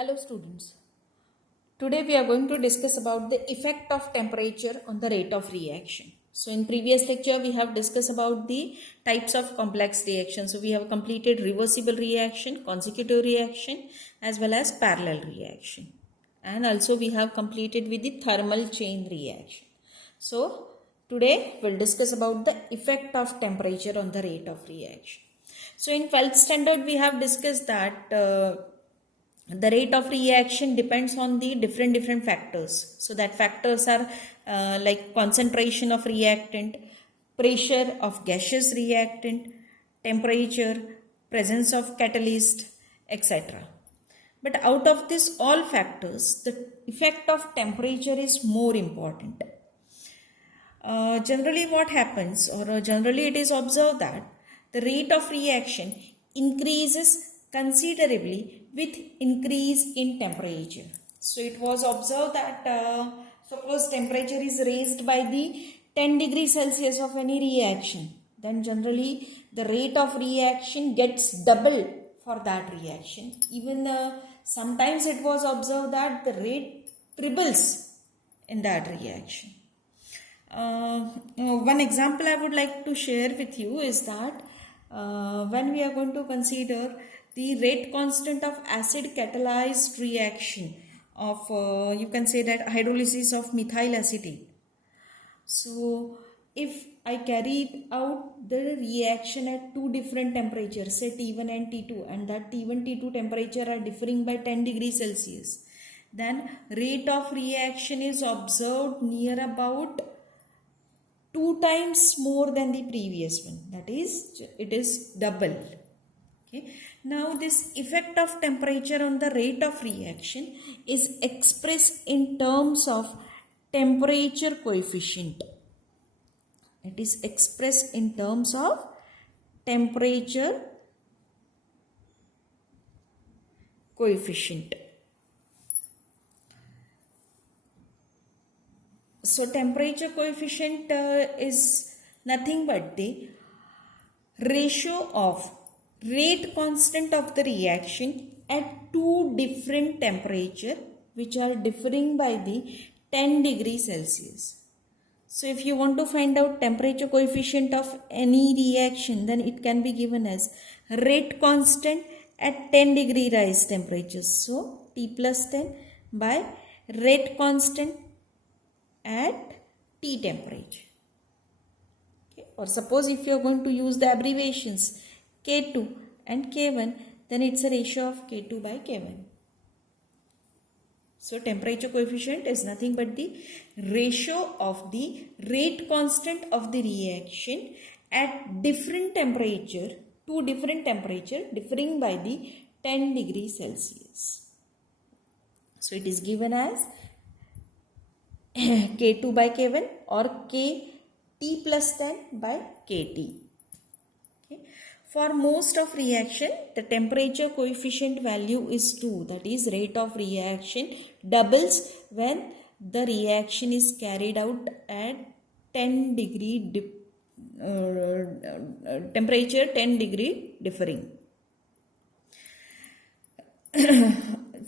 Hello students. Today we are going to discuss about the effect of temperature on the rate of reaction. So in previous lecture we have discussed about the types of complex reactions. So we have completed reversible reaction, consecutive reaction as well as parallel reaction. And also we have completed with the thermal chain reaction. So today we'll discuss about the effect of temperature on the rate of reaction. So in 12th standard we have discussed that the rate of reaction depends on the different factors. So that factors are like concentration of reactant, pressure of gaseous reactant, temperature, presence of catalyst, etc. But out of these all factors, the effect of temperature is more important. Generally what happens, or generally it is observed that the rate of reaction increases considerably with increase in temperature. So it was observed that suppose temperature is raised by the 10 degrees Celsius of any reaction, then generally the rate of reaction gets double for that reaction. Even sometimes it was observed that the rate triples in that reaction. One example I would like to share with you is that when we are going to consider the rate constant of acid catalyzed reaction of you can say that hydrolysis of methyl acetate. So if I carried out the reaction at two different temperatures, say T1 and T2, and that T1 T2 temperature are differing by 10 degrees Celsius, then rate of reaction is observed near about 2 times more than the previous one, that is it is double. Okay. Now this effect of temperature on the rate of reaction is expressed in terms of temperature coefficient. It is expressed in terms of temperature coefficient. So temperature coefficient is nothing but the ratio of rate constant of the reaction at two different temperature which are differing by the 10 degrees Celsius. So if you want to find out temperature coefficient of any reaction, then it can be given as rate constant at 10 degree rise temperatures. So T plus 10 by rate constant at T temperature. Okay. Or suppose if you are going to use the abbreviations K2 and K1, then it's a ratio of K2 by K1. So temperature coefficient is nothing but the ratio of the rate constant of the reaction at different temperature, two different temperature differing by the 10 degrees Celsius. So it is given as K2 by K1 or KT plus 10 by KT. Okay. For most of reaction, the temperature coefficient value is 2. That is, rate of reaction doubles when the reaction is carried out at 10 degree temperature 10 degree differing.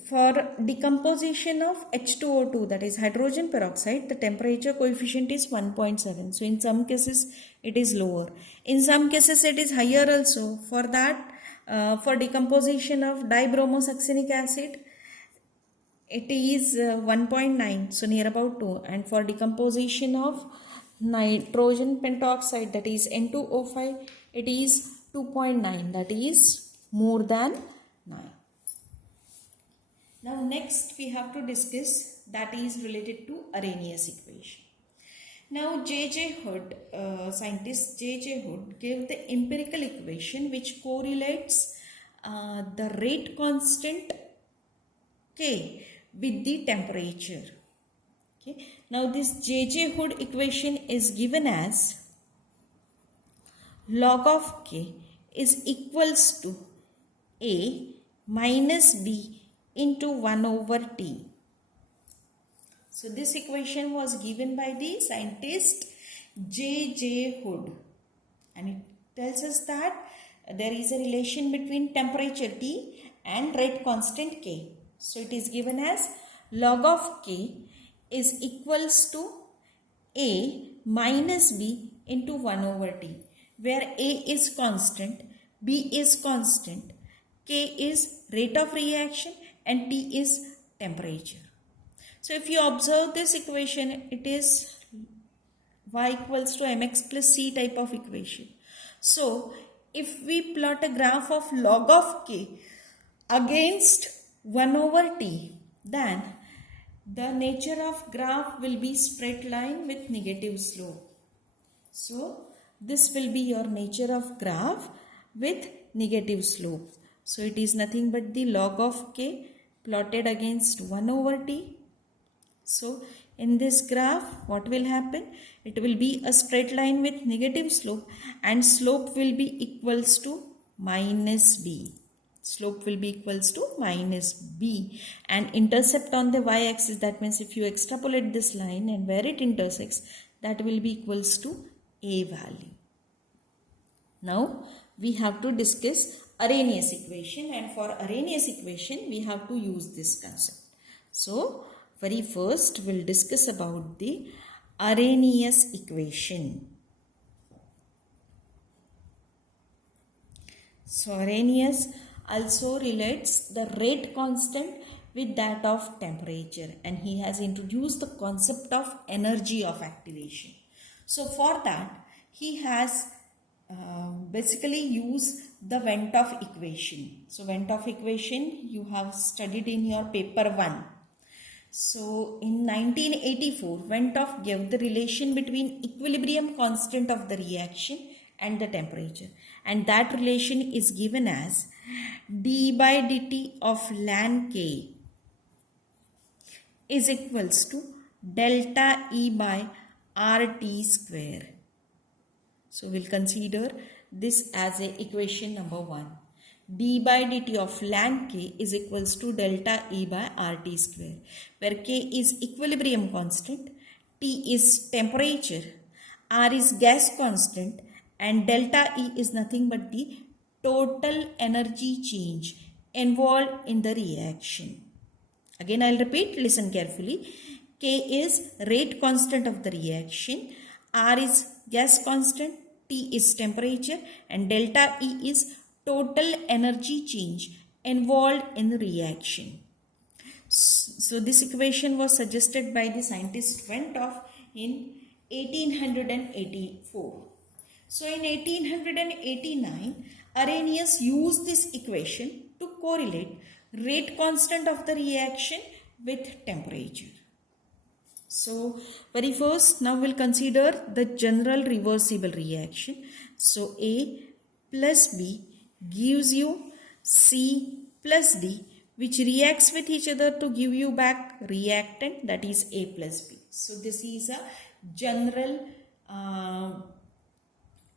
For decomposition of H2O2, that is hydrogen peroxide, the temperature coefficient is 1.7. So in some cases it is lower. In some cases it is higher also. For that, for decomposition of dibromosuccinic acid, it is 1.9, so near about 2. And for decomposition of nitrogen pentoxide, that is N2O5, it is 2.9, that is more than 9. Now next we have to discuss that is related to Arrhenius equation. Now J.J. Hood, scientist J.J. Hood gave the empirical equation which correlates the rate constant K with the temperature. Okay. Now this J.J. Hood equation is given as log of K is equals to A minus B into 1 over T. So this equation was given by the scientist J.J. Hood, and it tells us that there is a relation between temperature T and rate constant K. So it is given as log of k is equals to a minus b into 1 over t, where a is constant, b is constant, k is rate of reaction and t is temperature. So if you observe this equation, it is y equals to mx plus c type of equation. So if we plot a graph of log of k against 1 over t, then the nature of graph will be straight line with negative slope. So this will be your nature of graph with negative slope. So it is nothing but the log of k plotted against 1 over t. So in this graph, what will happen? It will be a straight line with negative slope, and slope will be equals to minus b. Slope will be equals to minus b, and intercept on the y-axis, that means if you extrapolate this line and where it intersects, that will be equals to a value. Now we have to discuss Arrhenius equation, and for Arrhenius equation we have to use this concept. So very first we'll discuss about the Arrhenius equation. So Arrhenius also relates the rate constant with that of temperature, and he has introduced the concept of energy of activation. So for that he has basically used the Ventov equation. So Ventov equation you have studied in your paper 1. So in 1984, Ventov gave the relation between equilibrium constant of the reaction and the temperature, and that relation is given as d by dt of ln k is equals to delta E by RT square. So we'll consider this as a equation number 1. d by dt of ln k is equals to delta E by RT square, where k is equilibrium constant, T is temperature, R is gas constant, and delta E is nothing but the total energy change involved in the reaction. Again I'll repeat, listen carefully. K is rate constant of the reaction, R is gas constant, T is temperature, and delta E is total energy change involved in the reaction. So this equation was suggested by the scientist Ventov in 1884. So in 1889, Arrhenius used this equation to correlate rate constant of the reaction with temperature. So very first, now we'll consider the general reversible reaction. So A plus B gives you C plus D, which reacts with each other to give you back reactant, that is A plus B. So this is a general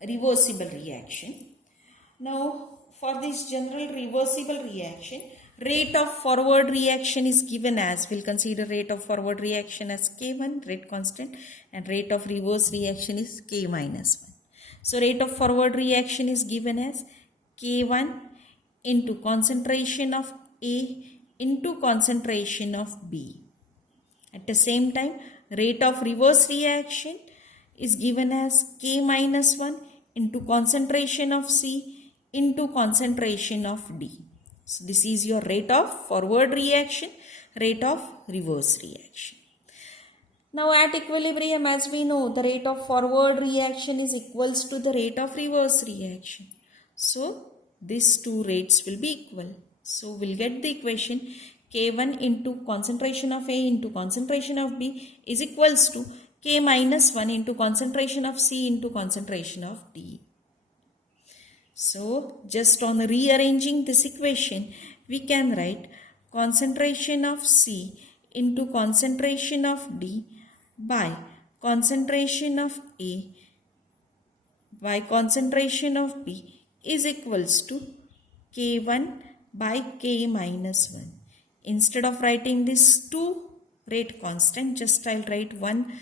reversible reaction. Now for this general reversible reaction, rate of forward reaction is given as, we'll consider rate of forward reaction as K1, rate constant, and rate of reverse reaction is K minus 1. So rate of forward reaction is given as K1 into concentration of A into concentration of B. At the same time, rate of reverse reaction is given as K minus 1 into concentration of C into concentration of D. So this is your rate of forward reaction, rate of reverse reaction. Now at equilibrium, as we know, the rate of forward reaction is equals to the rate of reverse reaction. So these two rates will be equal. So we'll get the equation K1 into concentration of A into concentration of B is equals to K minus 1 into concentration of C into concentration of D. So just on rearranging this equation, we can write concentration of C into concentration of D by concentration of A by concentration of B is equals to K1 by K minus 1. Instead of writing this two rate constant, just I'll write one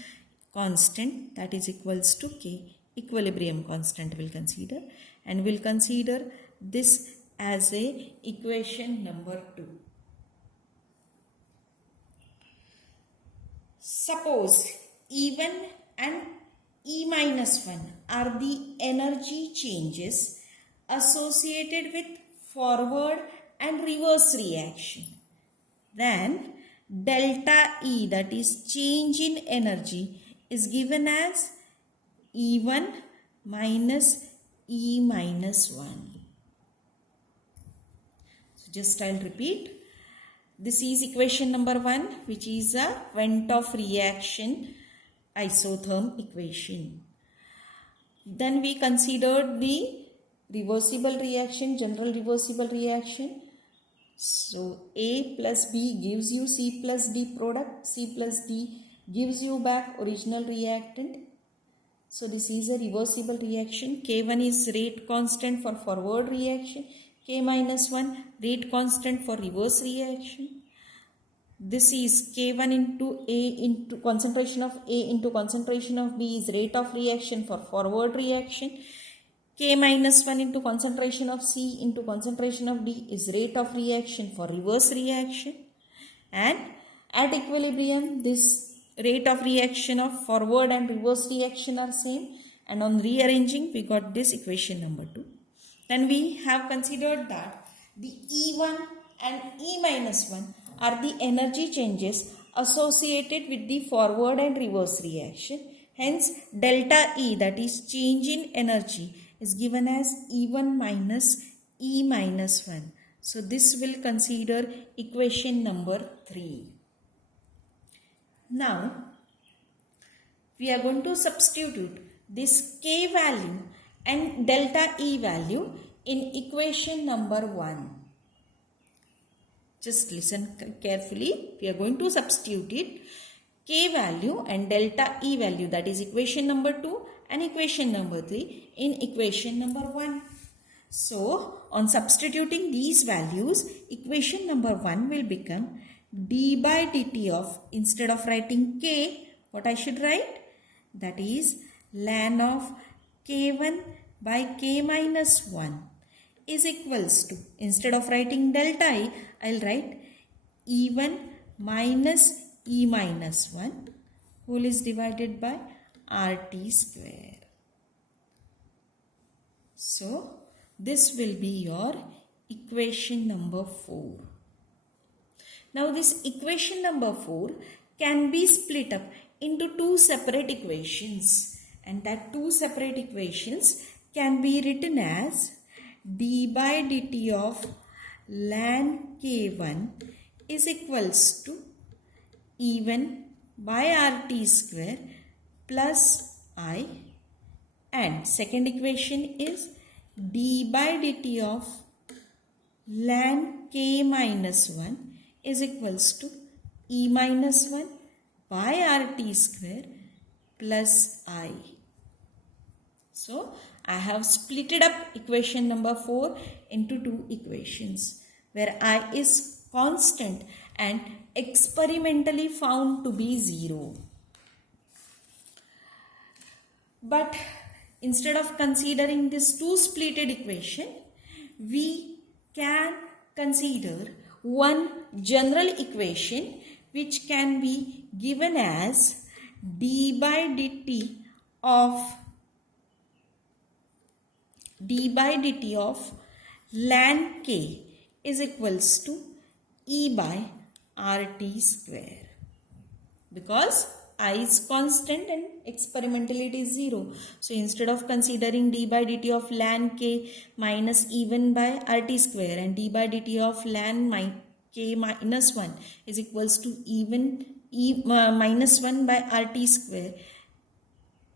constant, that is equals to K, equilibrium constant we'll consider, and we'll consider this as a equation number 2. Suppose E1 and E minus 1 are the energy changes associated with forward and reverse reaction. Then delta E, that is change in energy, is given as E1 minus E minus 1. So just I'll repeat. This is equation number 1, which is a Venthoff reaction isotherm equation. Then we considered the reversible reaction, general reversible reaction. So A plus B gives you C plus D product. C plus D gives you back original reactant. So this is a reversible reaction. K1 is rate constant for forward reaction. K minus 1 rate constant for reverse reaction. This is K1 into A into concentration of A into concentration of B is rate of reaction for forward reaction. K minus 1 into concentration of C into concentration of D is rate of reaction for reverse reaction. And at equilibrium, this rate of reaction of forward and reverse reaction are same. And on rearranging, we got this equation number 2. Then we have considered that the E1 and E minus 1 are the energy changes associated with the forward and reverse reaction. Hence, delta E, that is change in energy, is given as E1 minus E minus 1. So this will consider equation number 3. Now, we are going to substitute this K value and delta E value in equation number 1. Just listen carefully. We are going to substitute it. K value and delta E value, that is equation number 2 and equation number 3 in equation number 1. So, on substituting these values, equation number 1 will become d by dt of, instead of writing K, what I should write? That is ln of K1 by K minus 1 is equals to, instead of writing delta E, I'll write E1 minus E minus 1 whole is divided by RT square. So, this will be your equation number 4. Now, this equation number 4 can be split up into 2 separate equations, and that 2 separate equations can be written as d by dt of ln K1 is equals to E1 by RT square plus I, and second equation is d by dt of ln K minus 1 is equals to E minus 1 by RT square plus I. So, I have splitted up equation number 4 into 2 equations where I is constant and experimentally found to be 0. But instead of considering this 2 splitted equation, we can consider one general equation which can be given as d by dt of ln K is equals to E by RT square, because I is constant and experimentally it is 0. So instead of considering d by dt of ln K minus E1 by RT square and d by dt of ln K minus 1 is equals to minus 1 by RT square,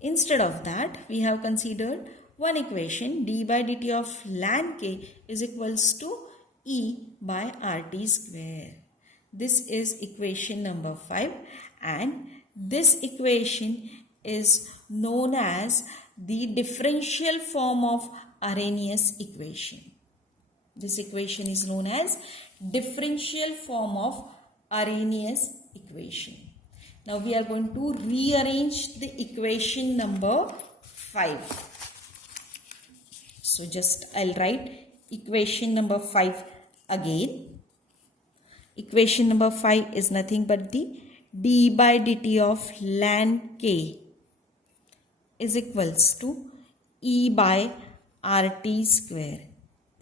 instead of that we have considered one equation d by dt of ln K is equals to E by RT square. This is equation number 5, and this equation is known as the differential form of Arrhenius equation. This equation is known as differential form of Arrhenius equation. Now we are going to rearrange the equation number 5. So just I'll write equation number 5 again. Equation number 5 is nothing but the d by dt of ln k is equals to E by RT square.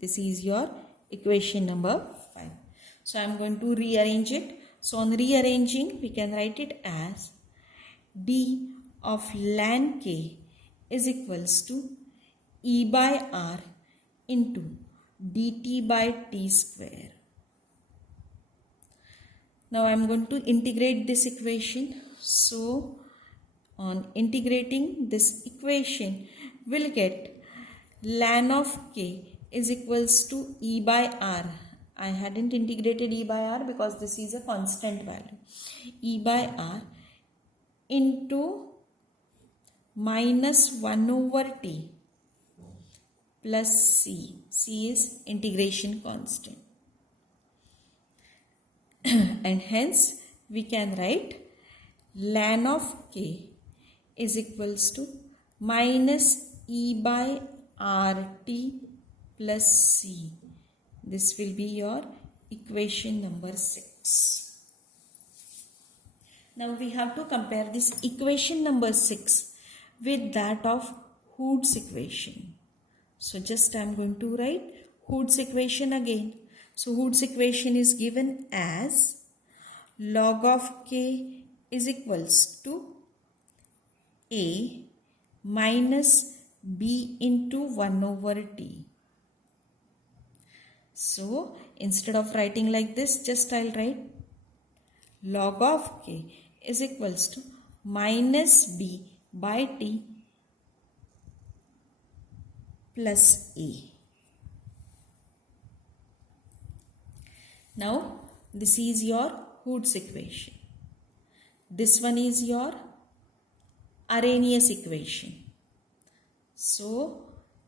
This is your equation number 5. So I am going to rearrange it. So on rearranging, we can write it as d of ln k is equals to E by R into dt by t square. Now I am going to integrate this equation. So on integrating this equation, we'll get ln of k is equals to E by R. I hadn't integrated E by R because this is a constant value. E by R into minus 1 over t plus c. C is integration constant. And hence we can write ln of k is equals to minus E by RT plus C. This will be your equation number 6. Now we have to compare this equation number 6 with that of Hoode's equation. So just I am going to write Hoode's equation again. So Hoode's equation is given as log of k is equals to a minus b into 1 over t. So instead of writing like this, just I'll write log of k is equals to minus b by t plus a. Now this is your Hoode's equation. This one is your Arrhenius equation. So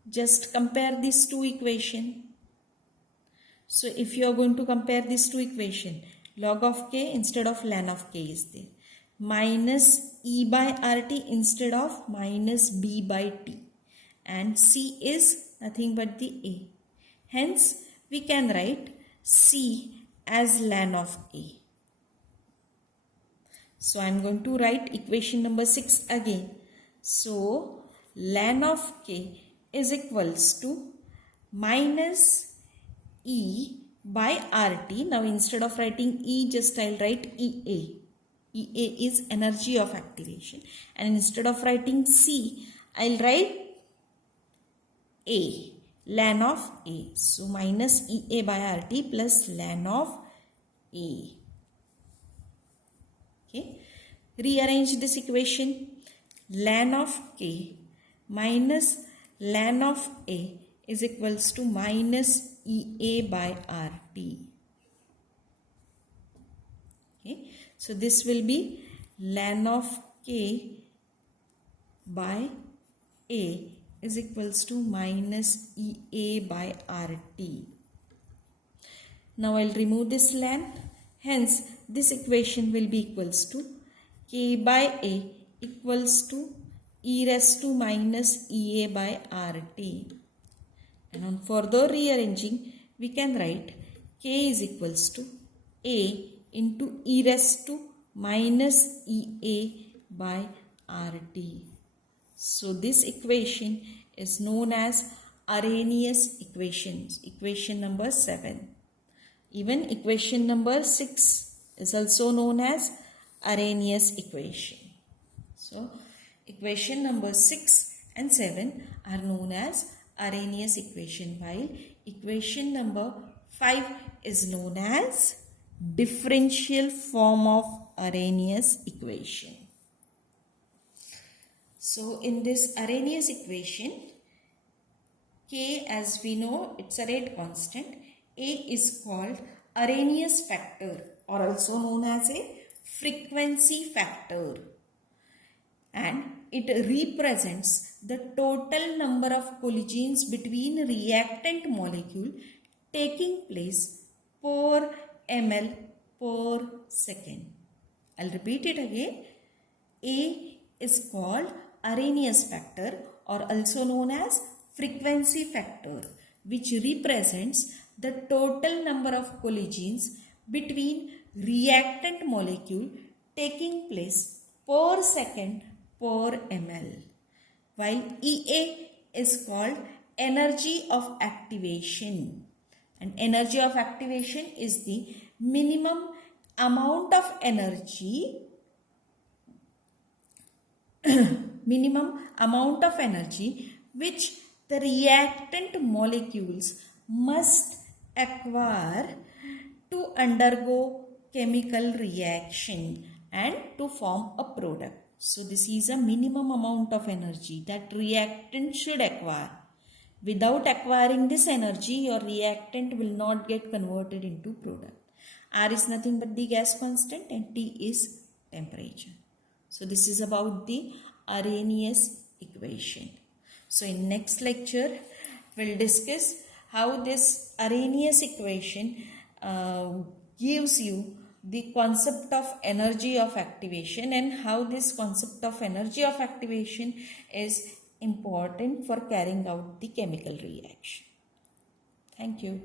just compare these two equations. So if you are going to compare these two equations, log of k instead of ln of k is there. Minus E by RT instead of minus B by T. And C is nothing but the A. Hence we can write C as ln of A. So I am going to write equation number 6 again. So ln of k is equals to minus E by RT. Now instead of writing E, just I'll write EA. EA is energy of activation. And instead of writing C, I'll write A, ln of A. So minus EA by RT plus ln of A. Okay. Rearrange this equation. Ln of k minus ln of A is equals to minus EA by RT. Okay. So this will be ln of k by A is equals to minus EA by RT. Now I'll remove this ln. Hence this equation will be equals to k by A equals to e raised to minus EA by RT. And on further rearranging, we can write k is equals to A into e raised to minus EA by RT. So this equation is known as Arrhenius equations, equation number 7. Even equation number 6 is also known as Arrhenius equation. So equation number 6 and 7 are known as Arrhenius equation, while equation number 5 is known as differential form of Arrhenius equation. So in this Arrhenius equation, k, as we know, it's a rate constant. A is called Arrhenius factor, or also known as a frequency factor, and it represents the total number of collisions between reactant molecule taking place per ml per second. I'll repeat it again. A is called Arrhenius factor, or also known as frequency factor, which represents the total number of collisions between reactant molecule taking place per second per ml, while EA is called energy of activation, and energy of activation is the minimum amount of energy which the reactant molecules must acquire to undergo chemical reaction and to form a product. So this is a minimum amount of energy that reactant should acquire. Without acquiring this energy, your reactant will not get converted into product. R is nothing but the gas constant and T is temperature. So this is about the Arrhenius equation. So in next lecture, we'll discuss how this Arrhenius equation gives you the concept of energy of activation and how this concept of energy of activation is important for carrying out the chemical reaction. Thank you.